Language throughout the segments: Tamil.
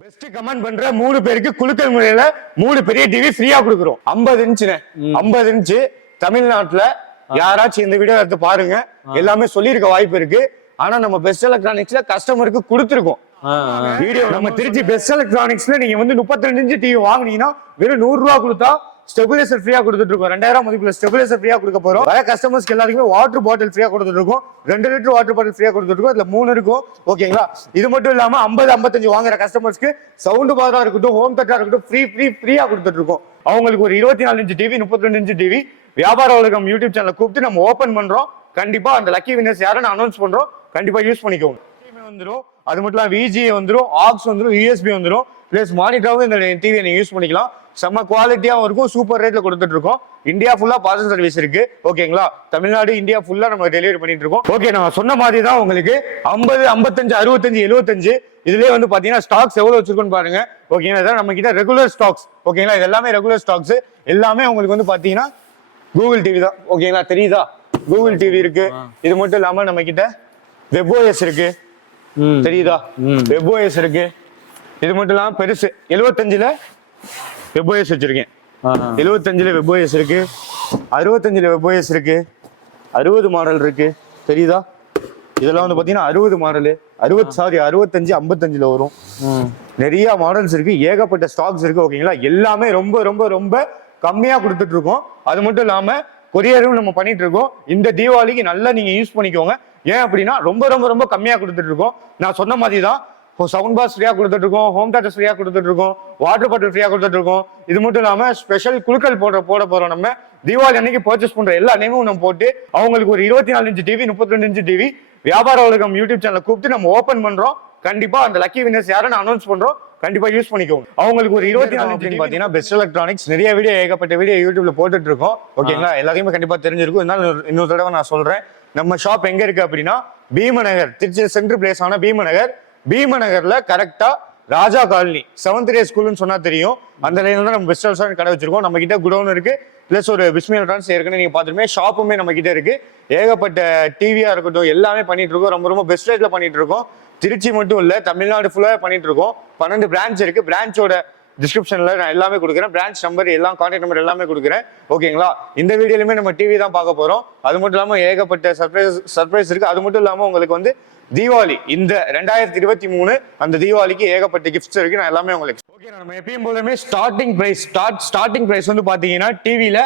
பெஸ்ட் கமெண்ட் பண்ற 3 பேருக்கு குலுக்கல் முறையில 3 பெரிய டிவி ஃப்ரீயா கொடுக்குறோம். 50 இன்ச்சுனே 50 இன்ச்சு தமிழ்நாட்டுல யாராச்சும் இந்த வீடியோ எடுத்து பாருங்க. எல்லாமே சொல்லியிருக்க வாய்ப்பு இருக்கு. ஆனா நம்ம பெஸ்ட் எலக்ட்ரானிக்ஸ்ல கஸ்டமருக்கு கொடுத்துருக்கோம். வீடியோ நம்ம திருச்சி பெஸ்ட் எலக்ட்ரானிக்ஸ்ல நீங்க வந்து 32 இன்ச்சு டிவி வாங்குனீங்கன்னா வெறும் 100 ரூபா கொடுத்தா ஸ்டெபிலைசர் ஃப்ரீயா கொடுத்துட்டு இருக்கோம். 2000 மதிப்புல ஸ்டெபிலைசர் ஃப்ரீயா கொடுக்க போறோம். வர கஸ்டமர்ஸ்க்கு எல்லாருக்குமே வாட்டர் பாட்டில் ஃப்ரீயா கொடுத்துட்டு இருக்கோம். 2 லிட்டர் வாட்டர் பாட்டில் ஃப்ரீயா கொடுத்துட்டு இருக்கோம். இதுல 3 இருக்கும். ஓகேங்களா? இது மட்டும் இல்லாம 50 55 வாங்குற கஸ்டமர்ஸ்க்கு சவுண்ட் பாரா இருக்கட்டும், ஹோம் தியேட்டரா இருக்கட்டும் ஃப்ரீயா கொடுத்துட்டு இருக்கோம். அவங்களுக்கு ஒரு 24 இன்ச்சு டிவி, 32 இன்ச்சு டிவி வியாபார உலகம் யூடியூப் சேனலை கூப்பிட்டு நம்ம ஓபன் பண்றோம். கண்டிப்பா அந்த லக்கி வின்னர்ஸ் யாருன்னு அனௌன்ஸ் பண்றோம். கண்டிப்பா யூஸ் பண்ணிக்கோங்க. வந்துரும். அது மட்டும் இல்லாம VGA வந்துரும், ஆக்ஸ் வந்துரும், USB வந்துரும். பிளஸ் மானிட்டராவும் இந்த டிவியை நீங்க யூஸ் பண்ணிக்கலாம். செம்ம குவாலிட்டியாவும் இருக்கும். சூப்பர் ரேட்ல கொடுத்துட்டு இருக்கோம். இந்தியா ஃபுல்லா பார்சல் சர்வீஸ் இருக்கு. ஓகேங்களா? தமிழ்நாடு இந்தியா ஃபுல்லா நம்ம டெலிவரி பண்ணிட்டு இருக்கோம். ஓகே, நான் சொன்ன மாதிரி தான் உங்களுக்கு 50 55 65 75 இதுலயே வந்து பாத்தீங்கன்னா ஸ்டாக்ஸ் எவ்வளவு வச்சிருக்கோன்னு பாருங்க. ஓகேங்களா? இதான் நம்ம கிட்ட ரெகுலர் ஸ்டாக்ஸ். ஓகேங்களா? இது எல்லாமே ரெகுலர் ஸ்டாக்ஸ். எல்லாமே உங்களுக்கு வந்து பாத்தீங்கன்னா கூகுள் டிவி தான். ஓகேங்களா? தெரியுதா? கூகுள் டிவி இருக்கு. இது மட்டும் இல்லாம நம்ம கிட்ட WebOS இருக்கு. தெரியுதா? WebOS இருக்கு. இது மட்டும் இல்லாம பெருசு 75ல WebOS வச்சிருக்கேன். 75ல WebOS இருக்கு. 65ல WebOS இருக்கு. 60 மாடல் இருக்கு. தெரியுதா? இதெல்லாம் வந்து பாத்தீங்கன்னா 60 மாடல், 65 55ல வரும். நிறைய மாடல்ஸ் இருக்கு. ஏகப்பட்ட ஸ்டாக்ஸ் இருக்கு. ஓகேங்களா? எல்லாமே ரொம்ப ரொம்ப ரொம்ப கம்மியா கொடுத்துட்டு இருக்கோம். அது மட்டும் இல்லாம கொரியரும் நம்ம பண்ணிட்டு இருக்கோம். இந்த தீபாவளிக்கு நல்லா நீங்க யூஸ் பண்ணிக்கோங்க. ஏன் அப்படின்னா ரொம்ப ரொம்ப ரொம்ப கம்மியா கொடுத்துட்டு இருக்கோம். நான் சொன்ன மாதிரி தான் சவுண்ட் பாக்ஸ் ஃப்ரீயா கொடுத்துட்டு இருக்கோம், ஹோம் தியேட்டர் ஃப்ரீயா கொடுத்துட்டு இருக்கோம், வாட்டர் பாட்டில் ஃப்ரீயா கொடுத்துட்டு இருக்கோம். இது மட்டும் இல்லாம ஸ்பெஷல் குலுக்கல் போட போறோம். நம்ம தீபாவளி அன்னைக்கு பர்ச்சேஸ் பண்ற எல்லா நேமும் நம்ம போட்டு அவங்களுக்கு ஒரு 24 இன்ச்சு டிவி, 32 இன்ச்சு டிவி வியாபார உலகம் யூடியூப் சேனலை கூப்பிட்டு நம்ம ஓபன் பண்றோம். கண்டிப்பா அந்த லக்கி வின்னர்ஸ் யாருன்னு அனௌன்ஸ் பண்றோம். கண்டிப்பா யூஸ் பண்ணிக்கோங்க. அவங்களுக்கு ஒரு 24 இன்ச்சு பாத்தீங்கன்னா பெஸ்ட் எலக்ட்ரானிக்ஸ் நிறைய வீடியோ, ஏகப்பட்ட வீடியோ யூடியூப்ல போட்டுட்டு இருக்கோம். ஓகேங்களா? எல்லாத்தையுமே கண்டிப்பா தெரிஞ்சிருக்கும். இருந்தாலும் இன்னொரு தடவை நான் சொல்றேன். நம்ம ஷாப் எங்க இருக்கு அப்படின்னா பீமநகர், திருச்சி சென்ட்ரல் பிளேஸ் ஆன பீமநகர்ல கரெக்டா ராஜா காலனி 7th டே ஸ்கூல்னு சொன்னா தெரியும். அந்த லைன்ல தான் நம்ம பெஸ்ட் எலக்ட்ரானிக் கடை வச்சிருக்கோம். நம்ம கிட்ட குடோன் இருக்கு. பிளஸ் ஒரு பிஸ்மி எலக்ட்ரானிக்ஸ் ஏற்கனவே நீங்க பாத்துருமே ஷாப்புமே நம்ம கிட்ட இருக்கு. ஏகப்பட்ட டிவியா இருக்கட்டும் எல்லாமே பண்ணிட்டு இருக்கோம். ரொம்ப ரொம்ப பெஸ்ட் ரேட்ல பண்ணிட்டு இருக்கோம். திருச்சி மட்டும் இல்ல, தமிழ்நாடு ஃபுல்லா பண்ணிட்டு இருக்கோம். 12 பிரான்ச் இருக்கு. பிரான்ச்சோட டிஸ்கிரிப்ஷன்ல நான் எல்லாமே கொடுக்குறேன். பிரான்ச் நம்பர் எல்லாம், கான்டாக்ட் நம்பர் எல்லாமே கொடுக்குறேன். ஓகேங்களா? இந்த வீடியோலுமே நம்ம டிவி தான் பார்க்க போறோம். அது மட்டும் இல்லாம ஏகப்பட்ட சர்ப்ரைஸ் இருக்கு. அது மட்டும் இல்லாம உங்களுக்கு வந்து தீபாவளி இந்த 2023 அந்த தீபாவளிக்கு ஏகப்பட்ட கிஃப்ட்ஸ் இருக்கு. நான் எல்லாமே உங்களுக்கு ஓகே. நம்ம எப்பயும் போலமே ஸ்டார்டிங் பிரைஸ் வந்து பாத்தீங்கன்னா டிவில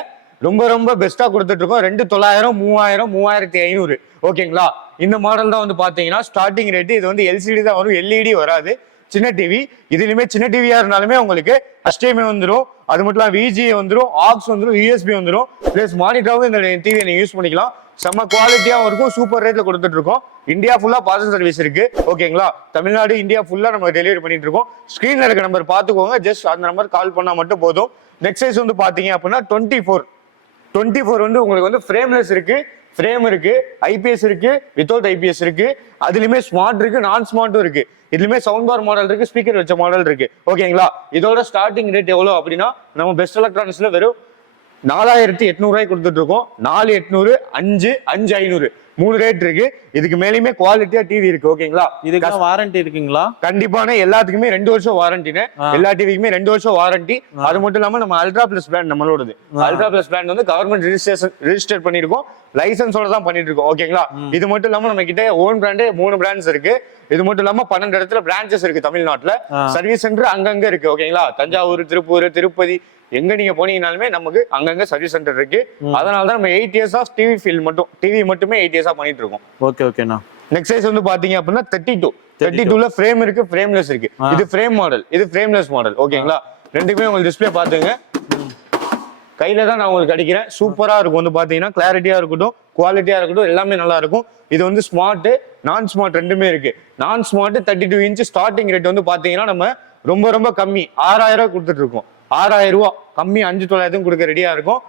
ரொம்ப ரொம்ப பெஸ்டா கொடுத்துட்டு இருக்கோம். 2900, 3000, 3500. ஓகேங்களா? இந்த மாடல் தான் வந்து பாத்தீங்கன்னா ஸ்டார்டிங் ரேட். இது வந்து LCD தான் வரும், LED வராது. சின்ன டிவி. இதுலயுமே சின்ன டிவியா இருந்தாலுமே உங்களுக்கு HDMI வந்துடும். அது மட்டும் இல்லாம VGA வந்துடும், ஆக்ஸ் வந்துடும், USB வந்துடும். பிளஸ் மானிட்டராவும் இந்த டிவியை நீங்க யூஸ் பண்ணிக்கலாம். செம்ம குவாலிட்டியாவும் இருக்கும். சூப்பர் ரேட்ல கொடுத்துட்டு இருக்கோம். இந்தியா ஃபுல்லா பார்சல் சர்வீஸ் இருக்கு. ஓகேங்களா? தமிழ்நாடு இந்தியா ஃபுல்லா நம்ம டெலிவரி பண்ணிட்டு இருக்கோம். ஸ்கிரீன்ல இருக்க நம்பர் பாத்துக்கோங்க. ஜஸ்ட் அந்த நம்பர் கால் பண்ணா மட்டும் போதும். நெக்ஸ்ட் சைஸ் வந்து பாத்தீங்க அப்படின்னா 24 வந்து உங்களுக்கு வந்து ஃப்ரேம்லெஸ் இருக்கு, ஃப்ரேம் இருக்கு, IPS இருக்கு, வித்தவுட் IPS இருக்கு. அதுலயுமே ஸ்மார்ட் இருக்கு, நான் ஸ்மார்ட்டும் இருக்கு. இதுலயுமே சவுண்ட் பார் மாடல் இருக்கு, ஸ்பீக்கர் வச்ச மாடல் இருக்கு. ஓகேங்களா? இதோட ஸ்டார்டிங் ரேட் எவ்வளவு அப்படின்னா நம்ம பெஸ்ட் எலக்ட்ரானிக்ஸ்ல வெறும் 4800 ரூபாய் கொடுத்துட்டு இருக்கோம். 4800, 5,500 3 ரேட் இருக்கு. இதுக்கு மேலேயுமே குவாலிட்டியா டிவி இருக்கு. ஓகேங்களா? இதுக்கு வாரண்டி இருக்குங்களா? கண்டிப்பான எல்லாத்துக்குமே 2 வருஷம் வாரண்டினு. எல்லா டிவிக்குமே 2 வருஷம் வாரண்டி. அது மட்டும் இல்லாம நம்ம அல்ட்ரா பிளஸ் பிராண்ட் நம்மளோடது. அல்ட்ரா பிளஸ் பிராண்ட் வந்து கவர்மெண்ட் ரெஜிஸ்டர் பண்ணிருக்கோம். லைசன்ஸோட தான் பண்ணிட்டு இருக்கோம். ஓகேங்களா? இது மட்டும் இல்லாம நம்ம கிட்ட ஓன் பிராண்டே 3 பிராண்ட்ஸ் இருக்கு. இது மட்டும் இல்லாம 12 இடத்துல பிரான்ச்சஸ் இருக்கு தமிழ்நாட்டுல. சர்வீஸ் சென்டர் அங்கங்க இருக்கு. ஓகேங்களா? தஞ்சாவூர், திருப்பூர், திருப்பதி எங்க நீங்க போனீங்கனாலுமே நமக்கு அங்கங்க சர்வீஸ் சென்டர் இருக்கு. அதனாலதான் நம்ம 8 இயர்ஸ் ஆஃப் டிவி ஃபீல்ட் மட்டும், டிவி மட்டுமே 8 இயர்ஸா பண்ணிட்டு இருக்கோம். ஓகே ஓகேண்ணா. நெக்ஸ்ட் சைஸ் வந்து பாத்தீங்க அப்படின்னா 32ல ஃப்ரேம் இருக்கு, ஃப்ரேம்லெஸ் இருக்கு. இது ஃப்ரேம் மாடல், இது ஃப்ரேம்லெஸ் மாடல். ஓகேங்களா? ரெண்டுக்குமே உங்களுக்கு டிஸ்பிளே பாத்துங்க. கையில தான் நான் உங்களுக்கு அடிக்கிறேன். சூப்பரா இருக்கும். வந்து பாத்தீங்கன்னா கிளாரிட்டியா இருக்கட்டும், குவாலிட்டியா இருக்கட்டும், எல்லாமே நல்லா இருக்கும். இது வந்து ஸ்மார்ட், நான் ஸ்மார்ட் ரெண்டுமே இருக்கு. நான் ஸ்மார்ட் 32 இன்ச் ஸ்டார்டிங் ரேட் வந்து பாத்தீங்கன்னா நம்ம ரொம்ப ரொம்ப கம்மி 6000 ரூபாய் கொடுத்துட்டு இருக்கோம். 6000 ரூபாய் கம்மி, 5,900 கொடுக்க ரெடியா இருக்கும்.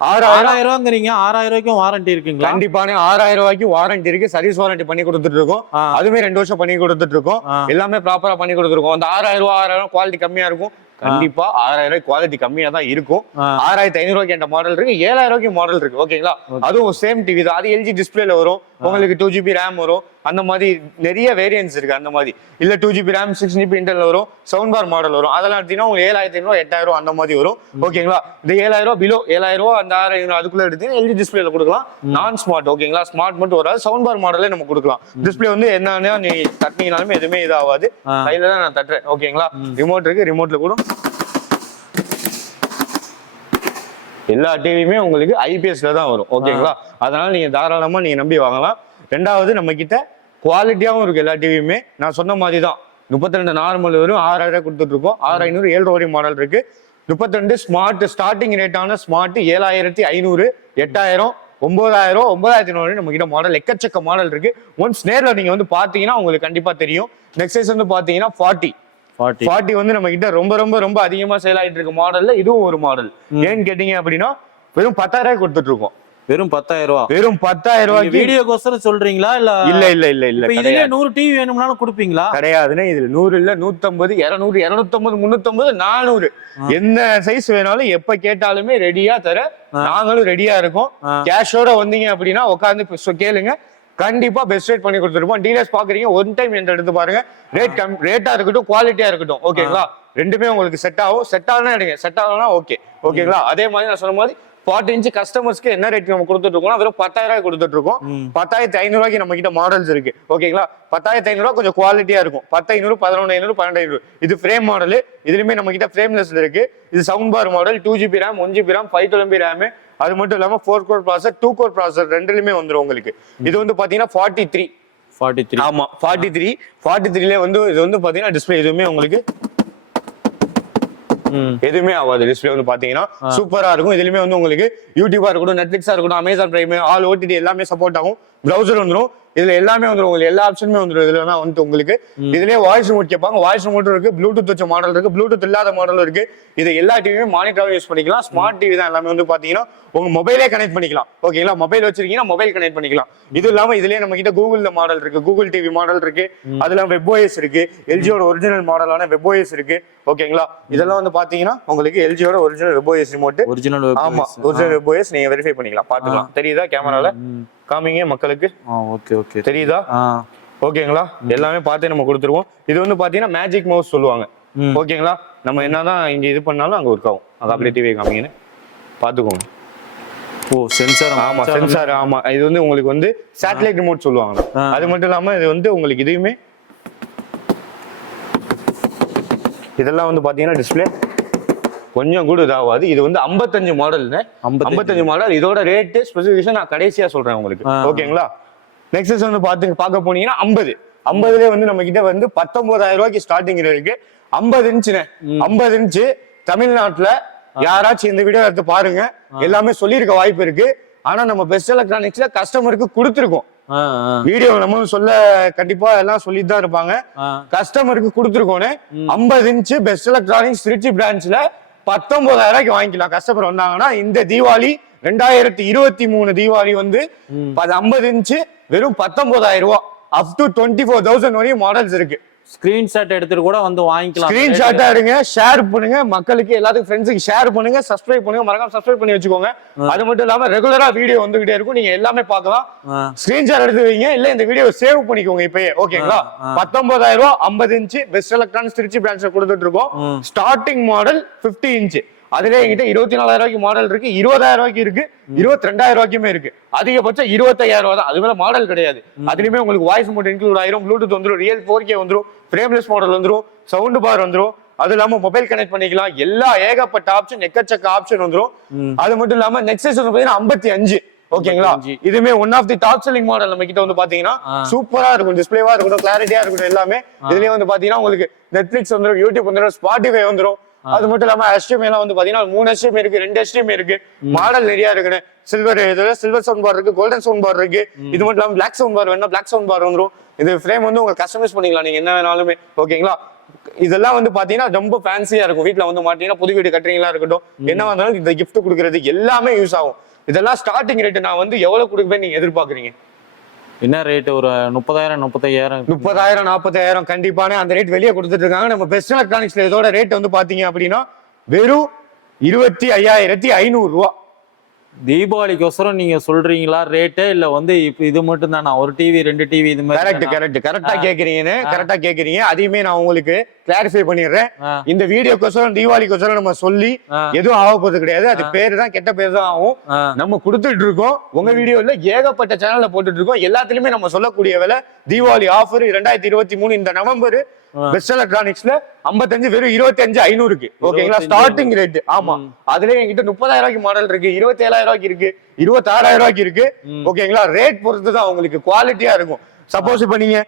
6000 ரூபாய்ங்கிறீங்க. 6000 ரூபாய்க்கும் வாரண்டி இருக்குங்களா? கண்டிப்பான 6000 ரூபாய்க்கு வாரண்டி இருக்கு. சர்வீஸ் வாரண்டி பண்ணி கொடுத்துட்டு இருக்கோம். அதுமே 2 வருஷம் பண்ணி கொடுத்துட்டு இருக்கோம். எல்லாமே ப்ராப்பரா பண்ணி கொடுத்துருக்கோம். அந்த 6000 குவாலிட்டி கம்மியா இருக்கும். கண்டிப்பா 6000 குவாலிட்டி கம்மியா தான் இருக்கும். 6500 ரூபாய்க்கு மாடல் இருக்கு, 7000 ரூபாய்க்கு மாடல் இருக்கு. ஓகேங்களா? அதுவும் சேம் டிவி தான். அது LG டிஸ்பிளேல வரும். உங்களுக்கு 2GB RAM வரும், அந்த மாதிரி நிறைய வேரியன்ஸ் இருக்கு. அந்த மாதிரி இல்ல 2GB RAM 6GB இன்டர்னல் வரும், சவுண்ட் பார் மாடல் வரும். அதெல்லாம் எடுத்தீங்கன்னா உங்களுக்கு 7500 8000 அந்த மாதிரி வரும். ஓகேங்களா, இந்த 7000 பிலோ 7000 அந்த 6000 அதுக்குள்ள எடுத்தீங்கன்னா எல்ஜி டிஸ்பிளேல கொடுக்கலாம். நான் ஸ்மார்ட் ஓகேங்களா, ஸ்மார்ட் மட்டும் வராது, சவுண்ட் பார் மாடலே நம்ம கொடுக்கலாம். டிஸ்பிளே வந்து என்னன்னா நீ தட்டினீங்கனாலுமே எதுவுமே இதாகாது. கையில தான் நான் தட்டுறேன் ஓகேங்களா. ரிமோட் இருக்கு, ரிமோட்ல கூட எல்லா டிவியுமே உங்களுக்கு ஐபிஎஸ்ல தான் வரும் ஓகேங்களா. அதனால நீங்க தாராளமா நீங்க நம்பி வாங்கலாம். ரெண்டாவது நம்ம கிட்ட குவாலிட்டியாவும் இருக்கு எல்லா டிவியுமே. நான் சொன்ன மாதிரி தான் 32 நார்மல் வரும் 6000 கொடுத்துட்டு இருக்கோம். 6500 7 வரை மாடல் இருக்கு. 32 ஸ்மார்ட் ஸ்டார்டிங் ரேட்டான ஸ்மார்ட் 7500 8000 9000 9500 நம்ம கிட்ட மாடல் எக்கச்சக்க மாடல் இருக்கு. ஒன்ஸ் நேர்ல நீங்க வந்து பாத்தீங்கன்னா உங்களுக்கு கண்டிப்பா தெரியும். நெக்ஸ்ட் சைஸ் வந்து பாத்தீங்கன்னா 40 வந்து நம்ம கிட்ட ரொம்ப ரொம்ப ரொம்ப அதிகமா சேல் ஆயிட்டு இருக்க மாடல்ல இதுவும் ஒரு மாடல். ஏன்னு கேட்டீங்க அப்படின்னா வெறும் 10000 கொடுத்துட்டு இருக்கோம். வெறும் 10000. வெறும் 10000 வீடியோக்கோசரம் சொல்றீங்களா இல்ல? இல்ல இதுல 100 டிவி வேணும்னாலும் கொடுப்பீங்களா? கிடையாதுன்னா இதுல 100 இல்ல 150 200 250 350 400 என்ன சைஸ் வேணாலும் எப்ப கேட்டாலுமே ரெடியா தர நாங்களும் ரெடியா இருக்கோம். கேஷோட வந்தீங்க அப்படின்னா உட்காந்து கேளுங்க, கண்டிப்பா பெஸ்ட் ரேட் பண்ணி கொடுத்துருப்போம். டீலர்ஸ் பாக்குறீங்க ஒன் டைம் என்ற எடுத்து பாருங்க. ரேட்டா இருக்கட்டும் குவாலிட்டியா இருக்கட்டும் ஓகேங்களா, ரெண்டுமே உங்களுக்கு செட் ஆகும். செட் ஆகலாம் எடுங்க, செட் ஆகலாம் ஓகேங்களா. அதே மாதிரி நான் சொன்ன மாதிரி 40 இன்ச் கஸ்டமர்ஸ்க்கு என்ன ரேட் நம்ம கொடுத்துட்டு இருக்கோம், வெறும் 10000 கொடுத்துட்டு இருக்கோம். 10500 நம்ம கிட்ட மாடல்ஸ் இருக்கு ஓகேங்களா. 10500 கொஞ்சம் குவாலிட்டியா இருக்கும். 10500 11500 12500 இது ஃப்ரேம் மாடல். இதுலயுமே நம்ம கிட்ட ஃப்ரேம்லெஸ்ல இருக்கு. இது sound bar model 2GB RAM 1GB RAM 512MB RAM. அது மட்டும் இல்லாம 4 கோர் ப்ராசஸர் 2 கோர் ப்ராசஸர் ரெண்டுலயுமே வந்துரும் உங்களுக்கு. இது வந்து பாத்தீங்கன்னா 43 ஆமா 43ல வந்து இது வந்து பாத்தீங்கன்னா டிஸ்பிளே எதுவுமே உங்களுக்கு எதுவுமே ஆகாது. டிஸ்பிளே வந்து பாத்தீங்கன்னா சூப்பரா இருக்கும். இதுலயுமே வந்து உங்களுக்கு யூடியூபா இருக்கட்டும், நெட்ஃபிளிக்ஸா இருக்கட்டும், அமேசான் பிரைம், ஆல் ஓடிடி எல்லாமே சப்போர்ட் ஆகும். பிரவுசர் வந்துடும், இதுல எல்லாமே வந்துடும், உங்களுக்கு எல்லா ஆப்ஷனுமே வந்துடும். இதுல வந்து உங்களுக்கு இதுலயே வாய்ஸ் ரிமோட் கேட்பாங்க, வாய்ஸ் ரிமோட் இருக்கு, ப்ளூடூத் வச்ச மாடல் இருக்கு, ப்ளூடூத் இல்லாத மாடலும் இருக்கு. இது எல்லா டிவியுமே மானிட்டராக யூஸ் பண்ணிக்கலாம். ஸ்மார்ட் டிவி தான் எல்லாமே வந்து பாத்தீங்கன்னா உங்க மொபைலே கனெக்ட் பண்ணிக்கலாம் ஓகேங்களா. மொபைல் வச்சிருக்கீங்கன்னா மொபைல் கனெக்ட் பண்ணிக்கலாம். இது இல்லாம இதுலயே நம்ம கிட்ட கூகுள்ல மாடல் இருக்கு, கூகுள் டிவி மாடல் இருக்கு, அதுல வெப்ஓஎஸ் இருக்கு, எல்ஜியோட ஒரிஜினல் மாடலான வெப்ஓஎஸ் இருக்கு ஓகேங்களா. இதெல்லாம் வந்து பாத்தீங்கன்னா உங்களுக்கு எல்ஜியோட ஒரிஜினல் வெப்ஓஎஸ் ரிமோட், ஆமா ஒரிஜினல் வெப்ஓஎஸ் நீங்க வெரிஃபை பண்ணிக்கலாம், பாத்துக்கலாம். தெரியுதா கேமரால காமிங்க மக்களுக்கு? ஓகே தெரியுதா? ஓகேங்களா, எல்லாமே பார்த்து நம்ம கொடுத்துருவோம். இது வந்து பாத்தீங்கன்னா மேஜிக் மவுஸ் சொல்லுவாங்க ஓகேங்களா. நம்ம என்னதான் இங்க இது பண்ணாலும் அங்க ஒர்க் ஆகும். அது அப்படியே டிவி காமிங்கன்னு பாத்துக்கோங்க. சென்சார், ஆமா சென்சார், ஆமா இது வந்து உங்களுக்கு வந்து சேட்டலைட் ரிமோட் சொல்லுவாங்க. அது மட்டும் இல்லாம இது வந்து உங்களுக்கு இதுவுமே இதெல்லாம் வந்து பாத்தீங்கன்னா டிஸ்பிளே கொஞ்சம் கூட இதாகாது. இது வந்து 55 மாடல் 55 மாடல். இதோட ரேட் ஸ்பெசிஃபிகேஷன் நான் கடைசியா சொல்றேன் உங்களுக்கு ஓகேங்களா. நெக்ஸ்ட் வந்து பார்க்க போனீங்கன்னா 50ல வந்து நம்ம கிட்ட வந்து 19000 ஸ்டார்டிங் இருக்கு. 50 இன்ச்சு தமிழ்நாட்டுல யாராச்சும் இந்த வீடியோ எடுத்து பாருங்க, எல்லாமே சொல்லியிருக்க வாய்ப்பு இருக்கு. ஆனா நம்ம பெஸ்ட் எலக்ட்ரானிக்ஸ்ல கஸ்டமருக்கு கொடுத்துருக்கோம். வீடியோ நம்ம சொல்ல கண்டிப்பா எல்லாம் சொல்லிட்டு தான் இருப்பாங்க. கஸ்டமருக்கு கொடுத்துருக்கோன்னு 50 இன்ச்சு பெஸ்ட் எலக்ட்ரானிக்ஸ் திருச்சி பிரான்ச்ல 19000 வாங்கிக்கலாம். கஸ்டமர் வந்தாங்கன்னா இந்த தீபாவளி 2023 தீபாவளி வந்து 50 இன்ச்சு வெறும் 19000 அப் டு 24,000 வரையும் மாடல்ஸ் இருக்கு. ஸ்கிரீன்ஷாட் எடுத்துட்டு கூட வந்து வாங்கிக்கலாம். ஸ்கிரீன்ஷாட்டா எடுங்க, ஷேர் பண்ணுங்க, மக்களுக்கு எல்லாத்துக்கும் ஃப்ரெண்ட்ஸுக்கு ஷேர் பண்ணுங்க, சப்ஸ்கிரைப் பண்ணுங்க, மறக்காம சப்ஸ்கிரைப் பண்ணி வச்சுக்கோங்க. அது மட்டும் இல்லாம ரெகுலரா வீடியோ வந்துகிட்டே இருக்கும், நீங்க எல்லாமே பார்க்கலாம். ஸ்கிரீன்ஷாட் எடுத்து வைங்க, இல்ல இந்த வீடியோ சேவ் பண்ணிக்கோங்க இப்பயே ஓகேங்களா. 19000 50 இன்ச்சு பெஸ்ட் எலக்ட்ரானிக்ஸ் திருச்சி பிரான்ச்ல கொடுத்துட்டு இருக்கோம். Starting model 50 inch. அதுல என்கிட்ட 24,000 மாடல் இருக்கு, 20,000 இருக்கு, 22,000 இருக்கு, அதிகபட்சம் 25,000 தான். அது மேல மாடல் கிடையாது. அதுலயுமே உங்களுக்கு வாய்ஸ் மோட் இன்க்ளூட் ஆயிரும், ப்ளூடூத் வந்துரும், ரியல் 4K வந்துரும், ஃப்ரேம்லெஸ் மாடல் வந்துரும், சவுண்ட் பார் வந்துரும். அது இல்லாம மொபைல் கனெக்ட் பண்ணிக்கலாம். எல்லா ஏகப்பட்ட ஆப்ஷன் எக்கச்சக்க ஆப்ஷன் வந்துரும். அது மட்டும் இல்லாம நெக்ஸ்ட் வந்து பாத்தீங்கன்னா 55 ஓகேங்களா. இதுமே one of the top selling model நம்ம கிட்ட வந்து பாத்தீங்கன்னா சூப்பரா இருக்கும். டிஸ்பிளேவா இருக்கட்டும், கிளாரிட்டியா இருக்கட்டும், எல்லாமே இதுலயே வந்து பாத்தீங்கன்னா உங்களுக்கு நெட்ஃபிளிக்ஸ் வந்துரும், யூடியூப் வந்துரும், ஸ்பாட்டிஃபை வந்துரும். அது மட்டும் இல்லாம HDMI எல்லாம் வந்து பாத்தீங்கன்னா 3 HDMI இருக்கு, 2 HDMI இருக்கு, மாடல் நிறைய இருக்கு. சில்வர் சவுண்ட் பார் இருக்கு, கோல்டன் சவுண்ட் பார் இருக்கு. இது மட்டும் இல்லாம பிளாக் சவுண்ட் பார் வேணா பிளாக் சவுண்ட் பார் வந்துரும். இது ஃப்ரேம் வந்து உங்களுக்கு கஸ்டமைஸ் பண்ணிக்கலாம் நீங்க என்ன வேணாலுமே ஓகேங்களா. இதெல்லாம் வந்து பாத்தீங்கன்னா ரொம்ப ஃபேன்சியா இருக்கும். வீட்டுல வந்து மாட்டீங்கன்னா புது வீடு கட்டுறீங்களா இருக்கட்டும், என்ன வந்தாலும் இந்த கிஃப்ட் கொடுக்கறது எல்லாமே யூஸ் ஆகும். இதெல்லாம் ஸ்டார்டிங் ரேட் நான் வந்து எவ்வளவு கொடுப்பேன் நீங்க எதிர்பார்க்கறீங்க? என்ன ரேட்? ஒரு 30,000 35,000 30,000 40,000 கண்டிப்பானே அந்த ரேட் வெளியே கொடுத்துட்டு இருக்காங்க. நம்ம பெஸ்ட் எலக்ட்ரானிக்ஸ்ல இதோட ரேட் வந்து பாத்தீங்க அப்படின்னா வெறும் 25,500 ரூபா. தீபாவளிக்கோசரம் நீங்க சொல்றீங்களா ரேட்டு இல்ல வந்து இப்ப இது மட்டும் தானா ஒரு டிவி 2 டிவி இது மாதிரி? கரெக்டா கேக்குறீங்கன்னு கரெக்டா கேக்குறீங்க. அதையுமே நான் உங்களுக்கு கிளாரிஃபை பண்ணிடுறேன். இந்த வீடியோக்கோசரம் தீபாவளிக்கோசரம் நம்ம சொல்லி எதுவும் ஆக போறது கிடையாது. அது பேரு தான் கெட்ட பேர் தான் ஆகும். நம்ம கொடுத்துட்டு இருக்கோம் உங்க வீடியோல ஏகப்பட்ட சேனல்ல போட்டுட்டு இருக்கோம். எல்லாத்துலயுமே நம்ம சொல்லக்கூடிய விலை தீபாவளி ஆஃபர் 2023 இந்த நவம்பர் பெஸ்ட் எலக்ட்ரானிக்ஸ்ல 55 வெறும் 25,500க்கு ஓகேங்களா ஸ்டார்டிங் ரேட். ஆமா அதுல என்கிட்ட 30,000 ரூபாய்க்கு மாடல் இருக்கு, 27,000 ரூபாய்க்கு இருக்கு, 26,000 ரூபாய்க்கு இருக்கு. ஓகேங்களா ரேட் பொறுத்து தான் உங்களுக்கு குவாலிட்டியா இருக்கும். சப்போஸ் இப்ப நீங்க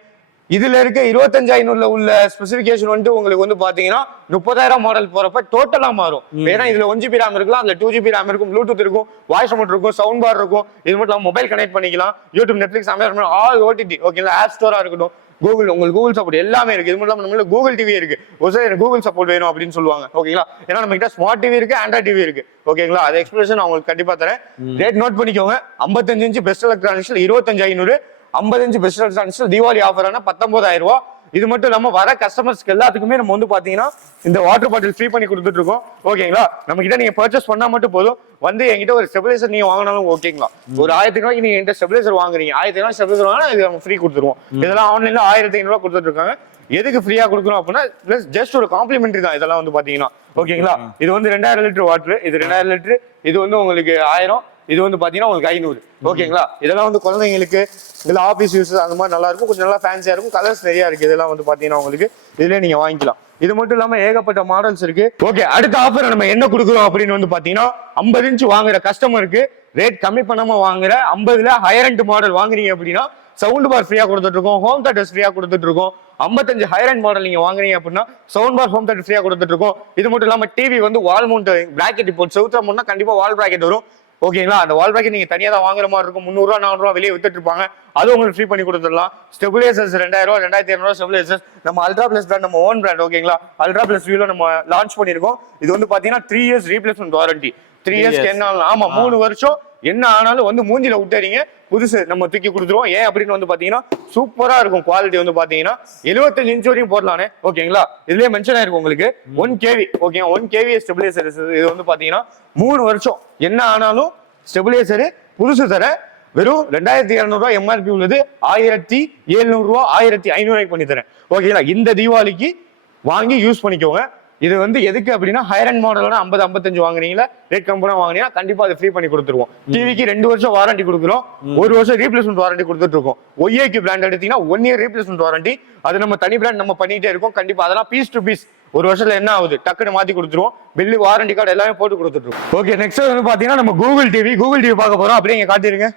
இதுல இருக்க 25,500ல உள்ள ஸ்பெசிபிகேஷன் வந்துட்டு உங்களுக்கு வந்து பாத்தீங்கன்னா 30,000 மாடல் போறப்ப டோட்டலா மாறும். ஏன்னா இதுல 1GB RAM இருக்கலாம், அதுல 2GB RAM இருக்கும், ப்ளூடூத் இருக்கும், வாய்ஸ் மோட் இருக்கும், சவுண்ட் பார் இருக்கும். இது மட்டும் மொபைல் கனெக்ட் பண்ணிக்கலாம், YouTube, Netflix, Amazon, all OTT ஓகேங்களா, ஆப் ஸ்டோரா இருக்கட்டும், கூகுள், உங்களுக்கு கூகுள் சப்போர்ட் எல்லாமே இருக்கு. இது மட்டும் நம்மள கூகுள் டிவி இருக்கு. ஒரு சில எனக்கு கூகுள் சப்போர்ட் வேணும் அப்படின்னு சொல்லுவாங்க ஓகேங்களா. ஏன்னா நம்ம கிட்ட ஸ்மார்ட் டிவி இருக்கு, ஆண்ட்ராய்ட் டிவி இருக்கு ஓகேங்களா. அது எக்ஸ்பிரஷன் உங்களுக்கு கண்டிப்பா தரேன். ரேட் நோட் பண்ணிக்கோங்க. 55 இன்ச் பெஸ்ட் எலக்ட்ரானிக்ஸ்ல 25,500, 50 இன்ச் பெஸ்ட் எலக்ட்ரானிக்ஸ்ல தீபாவளி ஆஃபரான 19,000 ரூபாய். இது மட்டும் இல்லாம வர கஸ்டமர்ஸ்க்கு எல்லாத்துக்குமே நம்ம வந்து பாத்தீங்கன்னா இந்த வாட்டர் பாட்டில் ஃப்ரீ பண்ணி கொடுத்துட்டு இருக்கோம் ஓகேங்களா. நம்ம கிட்ட நீங்க பர்ச்சேஸ் பண்ணா மட்டும் போதும். வந்து என்கிட்ட ஒரு ஸ்டெபிலைசர் நீங்க வாங்கினாலும் ஓகேங்களா. ஒரு 1000 ரூபாய்க்கு நீங்க என்கிட்ட ஸ்டெபிலைசர் வாங்குறீங்க, 1000 ரூபாய் ஸ்டெபிலைசர் வாங்கினா இது நம்ம ஃப்ரீ கொடுத்துருவோம். இதெல்லாம் ஆன்லைன்ல 1500 ரூபாய் கொடுத்துட்டு இருக்காங்க. எதுக்கு ஃப்ரீயா கொடுக்கணும் அப்படின்னா பிளஸ் ஜஸ்ட் ஒரு காம்ப்ளிமெண்ட்ரி தான் இதெல்லாம் வந்து பாத்தீங்கன்னா ஓகேங்களா. இது வந்து 2000 லிட்டர் வாட்டர், இது 2000 லிட்டர், இது வந்து உங்களுக்கு 1000, இது வந்து பாத்தீங்கன்னா உங்களுக்கு 500 ஓகேங்களா. இதெல்லாம் வந்து குழந்தைங்களுக்கு இதுல ஆபீஸ் யூஸ் அந்த மாதிரி நல்லா இருக்கும், கொஞ்சம் நல்லா ஃபேன்சியா இருக்கும், கலர்ஸ் நிறைய இருக்கு. இதெல்லாம் வந்து பாத்தீங்கன்னா உங்களுக்கு இதுலயே நீங்க வாங்கிக்கலாம். இது மட்டும் இல்லாம ஏகப்பட்ட மாடல்ஸ் இருக்கு. ஓகே அடுத்த ஆஃபர் நம்ம என்ன கொடுக்குறோம் அப்படின்னு வந்து பாத்தீங்கன்னா 50 இன்ச் வாங்குற கஸ்டமருக்கு ரேட் கம்மி பண்ணாம வாங்குற 50ல ஹையர் எண்ட் மாடல் வாங்குறீங்க அப்படின்னா சவுண்ட் பார் ஃப்ரீயா கொடுத்துட்டு இருக்கோம், ஹோம் தியேட்டர்ஸ் ஃப்ரீயா கொடுத்துட்டு இருக்கோம். 55 ஹையர் எண்ட் மாடல் நீங்க வாங்குறீங்க அப்படின்னா சவுண்ட் பார், ஹோம் தியேட்டர் ஃப்ரீயா கொடுத்துட்டு இருக்கோம். இது மட்டும் இல்லாம டிவி வந்து வால் மவுண்ட் பிராக்கெட் போட்டு செவுத்தா கண்டிப்பா வால் பிராக்கெட் வரும் ஓகேங்களா. அந்த வால் பிராக்கெட் நீங்க தனியா தான் வாங்குற மாதிரி இருக்கும். 300 ரூபா 400 ரூபா வெளியே வித்துட்டு இருப்பாங்க, அது உங்களுக்கு ஃப்ரீ பண்ணி கொடுத்துடலாம். ஸ்டெபிலைசர்ஸ் 2000 ரூபா 2200 ரூபா ஸ்டெபிலைசர்ஸ் நம்ம அல்ட்ரா பிளஸ் பிராண்ட், நம்ம ஓன் பிராண்ட் ஓகேங்களா. அல்ட்ரா பிளஸ் வியூல நம்ம லான்ச் பண்ணிருக்கோம். இது வந்து பாத்தீங்கன்னா 3 இயர்ஸ் ரீப்ளேஸ்மெண்ட் வாரண்டி. 3 இயர்ஸ்க்கு என்ன ஆனாலும், ஆமா 3 வருஷம் என்ன ஆனாலும் வந்து மூஞ்சில விட்டுறீங்க, புதுசு நம்ம தூக்கி கொடுத்துருவோம். ஏன் அப்படின்னு வந்து பாத்தீங்கன்னா சூப்பரா இருக்கும் குவாலிட்டி. வந்து பாத்தீங்கன்னா 75 இன்ச் வரையும் போடலானே ஓகேங்களா. இதுலயே மென்ஷன் ஆயிருக்கும் உங்களுக்கு 1 kV ஓகே, 1 kV ஸ்டெபிலைசர். இது வந்து பாத்தீங்கன்னா 3 வருஷம் என்ன ஆனாலும் ஸ்டெபிலைசர் புதுசு தர வெறும் 2200 ரூபாய் எம்ஆர்பி உள்ளது 1700 ரூபாய் 1500 ரூபாய்க்கு பண்ணி தரேன் ஓகேங்களா. இந்த தீபாவளிக்கு வாங்கி யூஸ் பண்ணிக்கோங்க. இது வந்து எதுக்கு அப்படின்னா ஹையர் அண்ட் மாடல்னா 50 55 வாங்குறீங்களா, ரேட் கம்பெனி வாங்குனீங்கன்னா கண்டிப்பா அதை ஃப்ரீ பண்ணி கொடுத்துருவோம். டிவிக்கு 2 வருஷம் வாரண்டி கொடுக்குறோம், 1 வருஷம் ரீப்ளேஸ்மெண்ட் வாரண்டி கொடுத்துட்டு இருக்கோம். ஒய்ஏக்கு பிராண்ட் எடுத்தீங்கன்னா 1 இயர் ரீப்ளேஸ்மெண்ட் வாரண்டி. அது நம்ம தனி பிராண்ட் நம்ம பண்ணிட்டே இருக்கோம். கண்டிப்பா அதெல்லாம் பீஸ் டு பீஸ் 1 வருஷத்துல என்ன ஆகுது டக்குன்னு மாத்தி கொடுத்துருவோம். பில்லு, வாரண்டி கார்டு எல்லாமே போட்டு கொடுத்துட்டு இருக்கோம். ஓகே நெக்ஸ்ட் வந்து பாத்தீங்கன்னா நம்ம கூகுள் டிவி பார்க்க போறோம். அப்படியே இங்க காட்டிருங்க.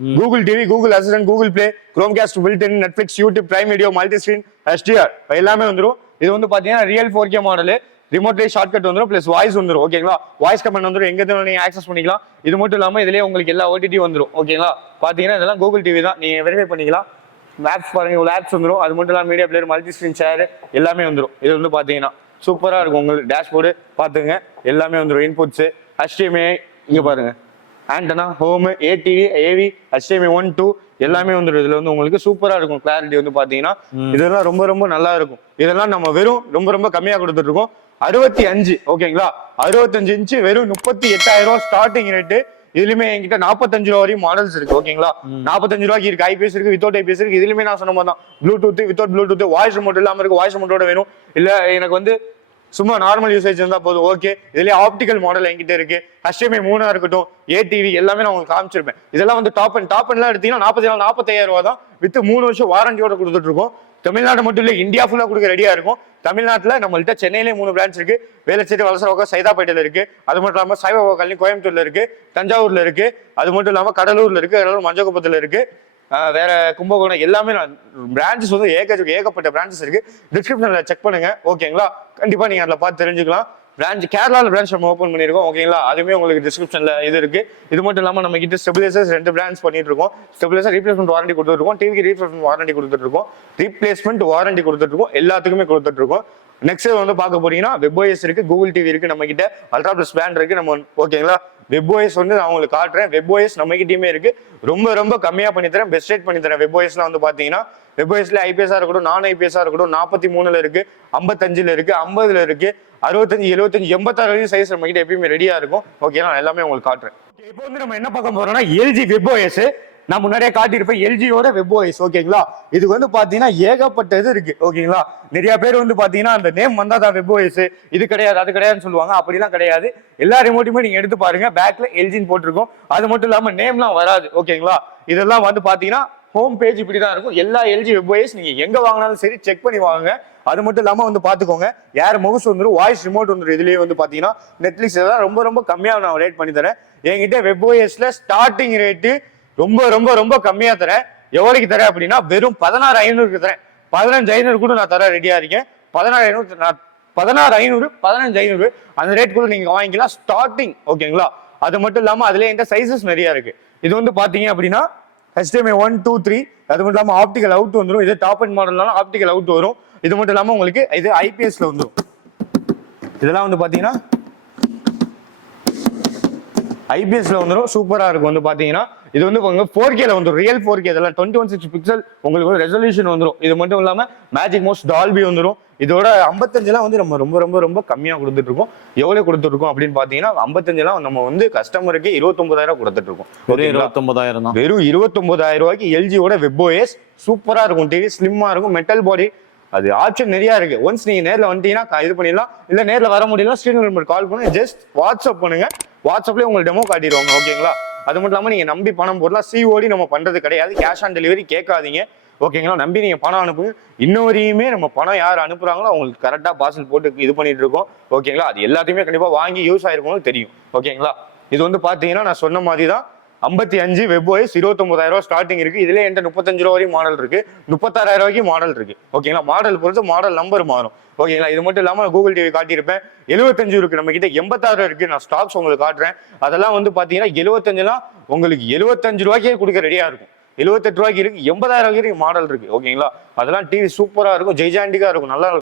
Google TV, Google assistant, Google play, Chromecast, built-in, Netflix, YouTube, prime video, multi screen, HDR எல்லாமே வந்துடும். இது வந்து பாத்தீங்கன்னா ரியல் 4K மாடல். ரிமோட்லேயே ஷார்ட்கட் வந்துடும், பிளஸ் வாய்ஸ் வந்துடும் ஓகேங்களா. வாய்ஸ் கமெண்ட் வந்துடும், எங்க நீங்க ஆக்சஸ் பண்ணிக்கலாம். இது மட்டும் இல்லாம இதுலயே உங்களுக்கு எல்லா ஓடிடி வந்துடும் ஓகேங்களா. பாத்தீங்கன்னா இதெல்லாம் கூகுள் டிவி தான், நீங்க வெரிஃபை பண்ணிக்கலாம். ஆப்ஸ் பாருங்க, இவ்வளவு ஆப்ஸ் வந்துடும். அது மட்டும் இல்லாம media player, multi screen share எல்லாமே வந்துடும். இது வந்து பாத்தீங்கன்னா சூப்பரா இருக்கும். உங்களுக்கு டேஷ்போர்டு பாத்துங்க எல்லாமே வந்துடும். இன்புட்ஸ், HDMI இங்க பாருங்க, antenna, home, ATV, AV, HDMI 1 2 எல்லாமே வந்துடும். இதுல வந்து உங்களுக்கு சூப்பரா இருக்கும். கிளாரிட்டி வந்து பாத்தீங்கன்னா இதெல்லாம் ரொம்ப ரொம்ப நல்லா இருக்கும். இதெல்லாம் நம்ம வெறும் ரொம்ப ரொம்ப கம்மியா கொடுத்துட்டு இருக்கோம். 65 ஓகேங்களா. 65 இன்ச்சு வெறும் 38,000 ரூபாய் ஸ்டார்டிங் ரேட்டு. இதுலயுமே என்கிட்ட 45 ரூபா வரையும் மாடல்ஸ் இருக்கு ஓகேங்களா. 45 ரூபாய்க்கு இருக்கு. ஐபிஎஸ் இருக்கு, வித்தவுட் ஐபிஎஸ் இருக்கு. இதுலயுமே நான் சொன்ன மாதிரி தான் Bluetooth, without Bluetooth, voice remote இல்லாம இருக்கு. வாய்ஸ் ரிமோட்டோட வேணும், இல்ல எனக்கு வந்து சும்மா நார்மல் யூசேஜ் இருந்தா போதும் ஓகே. இதுலயே ஆப்டிகல் மாடல் என்கிட்ட இருக்கு. HDMI 3 இருக்கட்டும், ATV எல்லாமே நான் உங்களுக்கு காமிச்சிருப்பேன். இதெல்லாம் வந்து டாப் அண்ட் எடுத்தீங்கன்னா 45,000 ரூபா தான் வித் 3 வருஷம் வாரண்டியோட கொடுத்துட்டு இருக்கோம். தமிழ்நாடு மட்டும் இல்ல, இந்தியா ஃபுல்லா கொடுக்க ரெடியா இருக்கும். தமிழ்நாட்டுல நம்மள்ட்ட சென்னையிலே 3 பிரான்ச் இருக்கு. வேளச்சேரி, வலசரவாக்கம், சைதாப்பேட்டையில இருக்கு. அது மட்டும் இல்லாம சாய்பாபா காலனி கோயம்புத்தூர்ல இருக்கு, தஞ்சாவூர்ல இருக்கு. அது மட்டும் இல்லாம கடலூர்ல இருக்கு, மஞ்சக்குப்பத்துல இருக்கு, வேற கும்பகோணம் எல்லாமே பிரான்ச்சஸ் வந்து ஏகப்பட்ட பிரான்ச்சஸ் இருக்கு. டிஸ்கிரிப்ஷன்ல செக் பண்ணுங்க ஓகேங்களா. கண்டிப்பா நீங்க அதுல பார்த்து தெரிஞ்சுக்கலாம். பிரான்ச் கேரளால பிரான்ச் நம்ம ஓப்பன் பண்ணிருக்கோம் ஓகேங்களா. அதுவுமே உங்களுக்கு டிஸ்கிரிப்ஷன்ல இது இருக்கு. இது மட்டும் இல்லாம நம்ம கிட்ட ஸ்டெபிலைசர்ஸ் 2 பிரான்ச் பண்ணிட்டு இருக்கோம். ஸ்டெபிலைசர் ரீப்ளேஸ்மெண்ட் வாரண்டி கொடுத்துட்டு இருக்கோம், டிவிக்கு ரீப்ளேஸ்மெண்ட் வாரண்டி கொடுத்துட்டு இருக்கோம், ரீப்ளேஸ்மெண்ட் வாரண்டி கொடுத்துட்டு இருக்கோம், எல்லாத்துக்குமே கொடுத்துட்டு இருக்கோம். நெக்ஸ்ட் வந்து பார்க்க போறீங்கன்னா WebOS இருக்கு, கூகுள் டிவி இருக்கு, நம்ம கிட்ட அல்ட்ரா பிளஸ் பிராண்ட் இருக்கு நம்ம ஓகேங்களா. WebOS வந்து நான் உங்களுக்கு காட்டுறேன். WebOS நம்ம கிட்டயுமே இருக்கு. ரொம்ப ரொம்ப கம்மியா பண்ணி தரேன், பெஸ்ட் ரேட் பண்ணி தரேன். WebOSலாம் வந்து பாத்தீங்கன்னா WebOSல ஐபிஎஸ்ஆ இருக்கட்டும், நான் ஐபிஎஸ்ஆ இருக்கட்டும், 43ல இருக்கு, 55ல இருக்கு, 50ல இருக்கு, 65, 75, 86 வரையும் சைஸ் நம்ம கிட்ட எப்பயுமே ரெடியா இருக்கும் ஓகேங்களா. நான் எல்லாமே உங்களுக்கு காட்டுறேன். இப்போ வந்து நம்ம என்ன பார்க்க போறோம்னா எல்ஜி வெப்ஓஎஸ். நான் முன்னாடியே காட்டியிருப்பேன் எல்ஜியோட வெப்ஓஎஸ். ஓகேங்களா, இது வந்து பாத்தீங்கன்னா ஏகப்பட்டது இருக்கு. ஓகேங்களா, நிறைய பேர் வந்து பாத்தீங்கன்னா அந்த நேம் வந்தா தான் வெப்ஓஎஸ், இது கிடையாது அது கிடையாதுன்னு சொல்லுவாங்க. அப்படிலாம் கிடையாது. எல்லா ரிமோட்டுமே நீங்க எடுத்து பாருங்க, பேக்ல எல்ஜின்னு போட்டிருக்கும். அது மட்டும் இல்லாம நேம்லாம் வராது. ஓகேங்களா, இதெல்லாம் வந்து பாத்தீங்கன்னா ஹோம் பேஜ் இப்படிதான் இருக்கும். எல்லா எல்ஜி வெப்ஓஎஸ் நீங்க எங்க வாங்கினாலும் சரி செக் பண்ணி வாங்குங்க. அது மட்டும் இல்லாம வந்து பாத்துக்கோங்க, ஏர் மவுஸ் வந்துடும், வாய்ஸ் ரிமோட் வந்துடும். இதுலயே வந்து பாத்தீங்கன்னா நெட்ஃபிளிக்ஸ் இதெல்லாம் ரொம்ப ரொம்ப கம்மியா நான் ரேட் பண்ணி தரேன். என்கிட்ட வெப்ஓஎஸ்ல ஸ்டார்டிங் ரேட்டு ரொம்ப ரொம்ப ரொம்ப கம்மியா தரேன். எவ்வளவுக்கு தரேன் அப்படின்னா வெறும் 16,500 தரேன். 15,500 கூட நான் தர ரெடியா இருக்கேன். 16,500 15,500 அந்த ரேட் கூட நீங்க வாங்கிக்கலாம் ஸ்டார்டிங். ஓகேங்களா, அது மட்டும் இல்லாம அதுல என்கிட்ட சைசஸ் நிறைய இருக்கு. இது வந்து பாத்தீங்க அப்படின்னா HDMI 1 2 3, அது மட்டும் இல்லாம ஆப்டிகல் அவுட் வந்துடும். இது டாப் அண்ட் மாடல்னால ஆப்டிகல் அவுட் வரும். இது மட்டும் இல்லாம உங்களுக்கு இது ஐபிஎஸ்ல வந்துடும். இதெல்லாம் வந்து பாத்தீங்கன்னா ஐபிஎஸ்ல வந்துடும், சூப்பரா இருக்கும். வந்து பாத்தீங்கன்னா இது வந்து 4Kல வந்துடும், ரியல் 4K. இதெல்லாம் 2160 பிக்சல் உங்களுக்கு ஒரு ரெசல்யூஷன் வந்துடும். இது மட்டும் இல்லாம மேஜிக் மோஸ் டால்பி வந்துடும். இதோட 55 வந்து நம்ம ரொம்ப ரொம்ப ரொம்ப கம்மியா கொடுத்துட்டு இருக்கோம். எவ்வளவு கொடுத்துட்டு இருக்கோம் அப்படின்னு பாத்தீங்கன்னா 55 நம்ம வந்து கஸ்டமருக்கு 29,000 கொடுத்துட்டு இருக்கோம். வெறும் 29,000 தான். வெறும் 29,000 ரூபாய்க்கு எல்ஜியோட வெப்ஓஎஸ் சூப்பரா இருக்கும். டிவி ஸ்லிம்மா இருக்கும், மெட்டல் பாடி. அது ஆப்ஷன் நிறைய இருக்கு. ஒன்ஸ் நீங்க நேர்ல வந்துட்டீங்கன்னா இது பண்ணிடலாம். இல்ல நேர்ல வர முடியல ஸ்க்ரீன் நம்பர் கால் பண்ணுங்க, ஜஸ்ட் வாட்ஸ்அப் பண்ணுங்க. வாட்ஸ்அப்லயே உங்களுக்கு டெமோ காட்டிடுவாங்க. ஓகேங்களா, அது மட்டும் இல்லாம நீங்க நம்பி பணம் போடலாம். சிஓடி நம்ம பண்றது கிடையாது, கேஷ் ஆன் டெலிவரி கேட்காதீங்க. ஓகேங்களா, நம்பி நீங்க பணம் அனுப்புங்க. இன்னொரையுமே நம்ம பணம் யார் அனுப்புறாங்களோ அவங்களுக்கு கரெக்டா பார்சல் போட்டு இது பண்ணிட்டு இருக்கோம். ஓகேங்களா, அது எல்லாத்தையுமே கண்டிப்பா வாங்கி யூஸ் ஆயிருக்கணும் தெரியும். ஓகேங்களா, இது வந்து பாத்தீங்கன்னா நான் சொன்ன மாதிரி தான் 55 வெப்ஓஎஸ் 29,000 ஸ்டார்டிங் இருக்கு. இதுல என்கிட்ட 35 ரூபா வரைக்கும் மாடல் இருக்கு, 36,000 வரைக்கும் மாடல் இருக்கு. ஓகேங்களா, மாடல் பொறுத்து மாடல் நம்பர் மாறும். ஓகேங்களா, இது மட்டும் இல்லாம கூகுள் டிவி காட்டியிருப்பேன். 75 இருக்கு, நம்ம கிட்ட 86 இருக்கு. நான் ஸ்டாக்ஸ் உங்களுக்கு காட்டுறேன். அதெல்லாம் வந்து பாத்தீங்கன்னா 75 உங்களுக்கு 75 ரூபாய்க்கே கொடுக்க ரெடியா இருக்கும். 78 ரூபாய்க்கு இருக்கு, 80,000 வரைக்கும் மாடல் இருக்கு. ஓகேங்களா, அதெல்லாம் டிவி சூப்பரா இருக்கும், ஜெய்ஜாண்டிக்கா இருக்கும், நல்லா இருக்கும்.